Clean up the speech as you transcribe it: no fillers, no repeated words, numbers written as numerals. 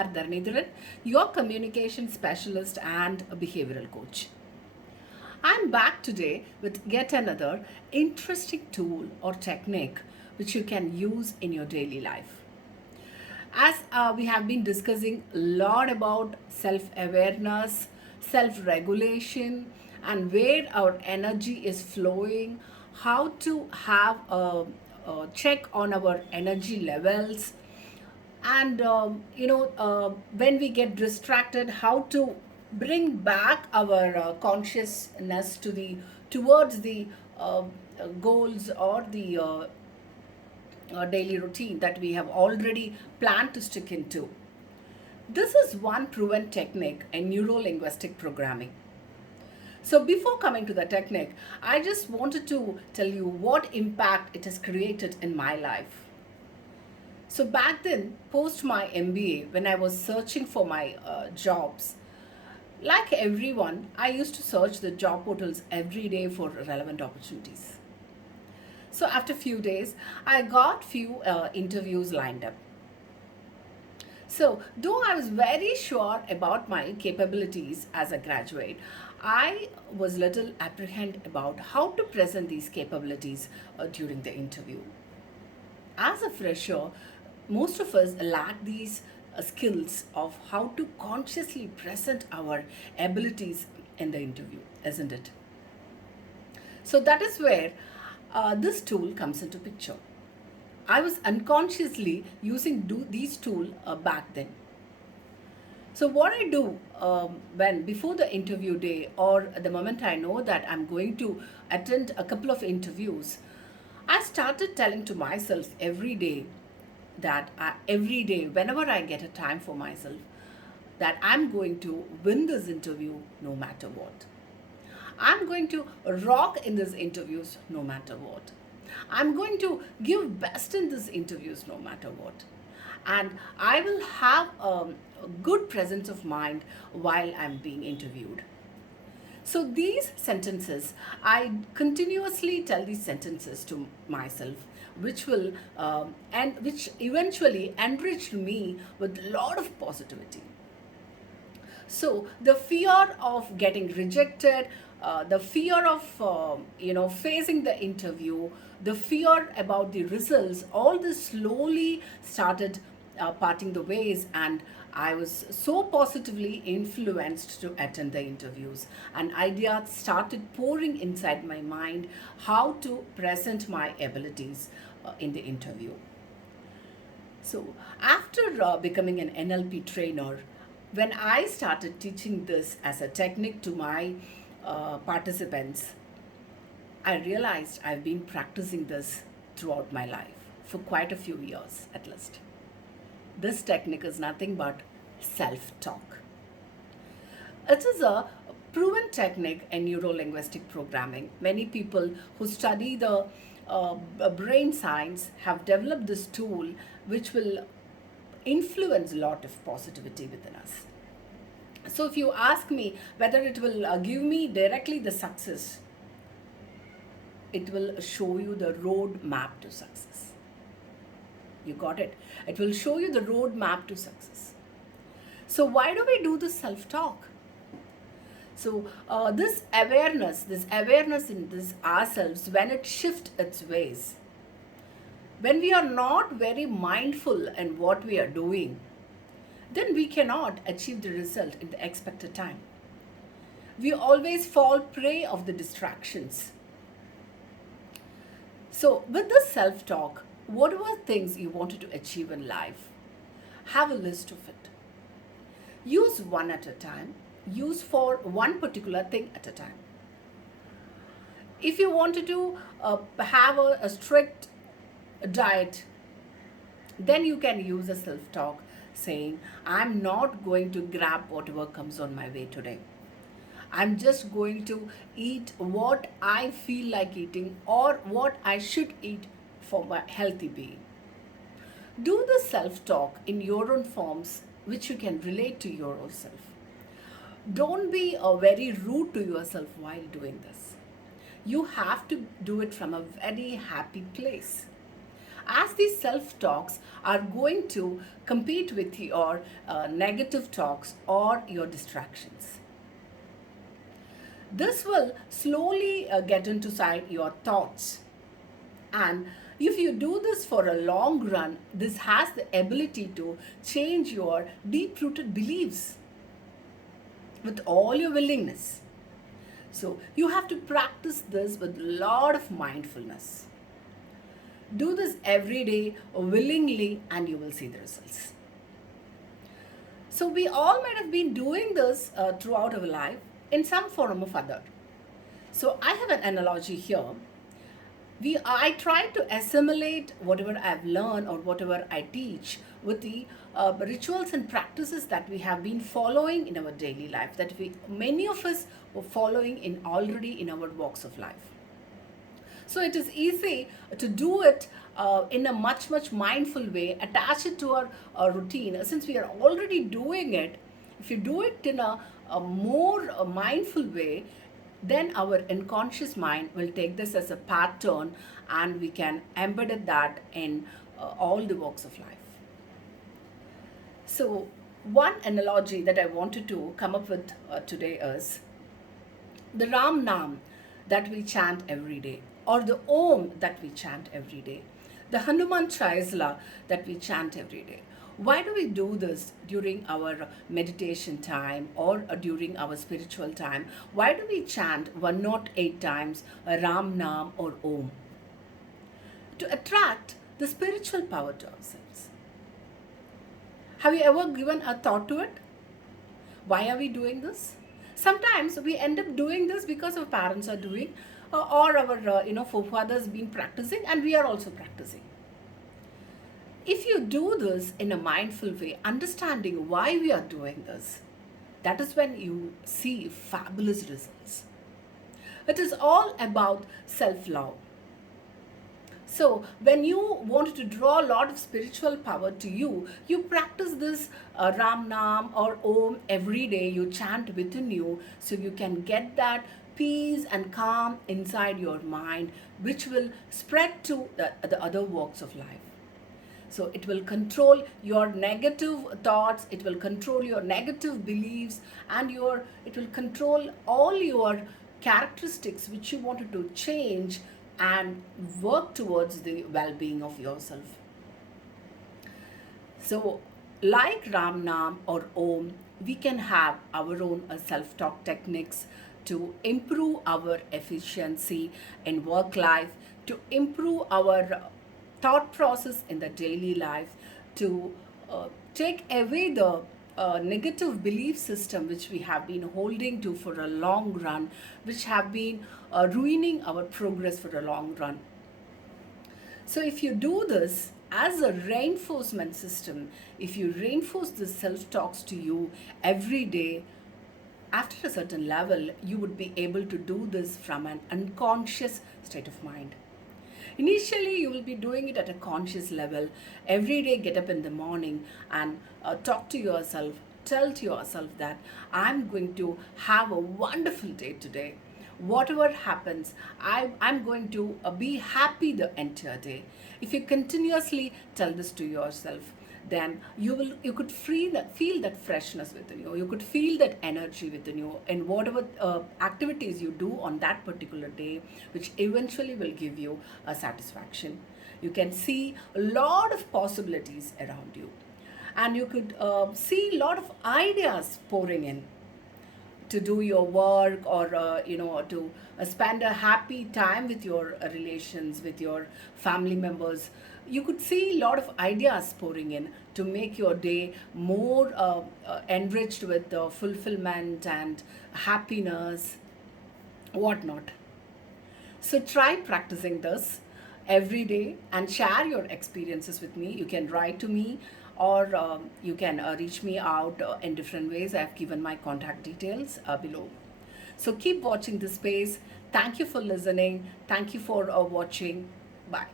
R Dharanidharan, your communication specialist and a behavioral coach. I'm back today with yet another interesting tool or technique which you can use in your daily life. As we have been discussing a lot about self awareness, self regulation, and where our energy is flowing, how to have a check on our energy levels, and when we get distracted, how to bring back our consciousness to the towards the goals or the daily routine that we have already planned to stick into. This is one proven technique in neuro-linguistic programming. So before coming to the technique, I just wanted to tell you what impact it has created in my life. So back then, post my MBA, when I was searching for my jobs, like everyone, I used to search the job portals every day for relevant opportunities. So after few days, I got few interviews lined up. So though I was very sure about my capabilities as a graduate, I was little apprehensive about how to present these capabilities during the interview. As a fresher, most of us lack these skills of how to consciously present our abilities in the interview, isn't it? So that is where this tool comes into picture. I was unconsciously using these tools back then. So what I do when before the interview day or the moment I know that I'm going to attend a couple of interviews, I started telling to myself every day that every day, whenever I get a time for myself, that I'm going to win this interview no matter what. I'm going to rock in these interviews no matter what. I'm going to give best in these interviews no matter what. And I will have a good presence of mind while I'm being interviewed. So these sentences, I continuously tell these sentences to myself, which will and which eventually enriched me with a lot of positivity. So the fear of getting rejected, the fear of facing the interview, the fear about the results, all this slowly started parting the ways, and I was so positively influenced to attend the interviews, and ideas started pouring inside my mind how to present my abilities in the interview. So, after becoming an NLP trainer, when I started teaching this as a technique to my participants, I realized I've been practicing this throughout my life for quite a few years at least. This technique is nothing but self talk. It is a proven technique in neuro-linguistic programming. Many people who study the brain science have developed this tool which will influence a lot of positivity within us. So if you ask me whether it will give me directly the success, it will show you the road map to success. You got it? It will show you the road map to success. So why do we do this self-talk? So this awareness in this ourselves, when it shifts its ways, when we are not very mindful in what we are doing, then we cannot achieve the result in the expected time. We always fall prey of the distractions. So with this self-talk, whatever things you wanted to achieve in life, have a list of it. Use one at a time. Use for one particular thing at a time. If you wanted to have a strict diet, then you can use a self-talk saying, I'm not going to grab whatever comes on my way today. I'm just going to eat what I feel like eating or what I should eat for my healthy being. Do the self-talk in your own forms which you can relate to your own self. Don't be very rude to yourself while doing this. You have to do it from a very happy place. as these self talks are going to compete with your negative talks or your distractions. This will slowly get inside your thoughts. And if you do this for a long run, this has the ability to change your deep rooted beliefs with all your willingness. So you have to practice this with a lot of mindfulness. Do this every day willingly and you will see the results. So we all might have been doing this throughout our life in some form of other. So I have an analogy here. I try to assimilate whatever I've learned or whatever I teach with the rituals and practices that we have been following in our daily life, that many of us were following in already in our walks of life. So it is easy to do it in a much mindful way, attach it to our routine. Since we are already doing it, if you do it in a more mindful way, then our unconscious mind will take this as a pattern and we can embed that in all the walks of life. So one analogy that I wanted to come up with today is the Ram Nam that we chant every day, or the Om that we chant every day, the Hanuman Chaisla that we chant every day. Why do we do this during our meditation time or during our spiritual time? Why do we chant 108 times Ram Nam or Om? To attract the spiritual power to ourselves. Have you ever given a thought to it? Why are we doing this? Sometimes we end up doing this because our parents are doing or our forefathers been practicing and we are also practicing. If you do this in a mindful way, understanding why we are doing this, that is when you see fabulous results. It is all about self-love. So when you want to draw a lot of spiritual power to you, you practice this Ram Nam or Om every day. You chant within you so you can get that peace and calm inside your mind, which will spread to the other walks of life. So it will control your negative thoughts, it will control your negative beliefs, and it will control all your characteristics which you wanted to change and work towards the well-being of yourself. So like Ram Nam or Om, we can have our own self-talk techniques to improve our efficiency in work life, to improve our thought process in the daily life, to take away the negative belief system which we have been holding to for a long run, which have been ruining our progress for a long run. So if you do this as a reinforcement system, if you reinforce the self-talks to you every day, after a certain level, you would be able to do this from an unconscious state of mind. Initially, you will be doing it at a conscious level. Every day, get up in the morning and talk to yourself. Tell to yourself that I'm going to have a wonderful day today. Whatever happens, I'm going to be happy the entire day. If you continuously tell this to yourself, then you could feel that freshness within you. You could feel that energy within you in whatever activities you do on that particular day, which eventually will give you a satisfaction. You can see a lot of possibilities around you, and you could see a lot of ideas pouring in to do your work, or to spend a happy time with your relations, with your family members. You could see a lot of ideas pouring in to make your day more enriched with fulfillment and happiness, whatnot. So try practicing this every day and share your experiences with me. You can write to me, or you can reach me out in different ways. I have given my contact details below. So keep watching this space. Thank you for listening. Thank you for watching. Bye.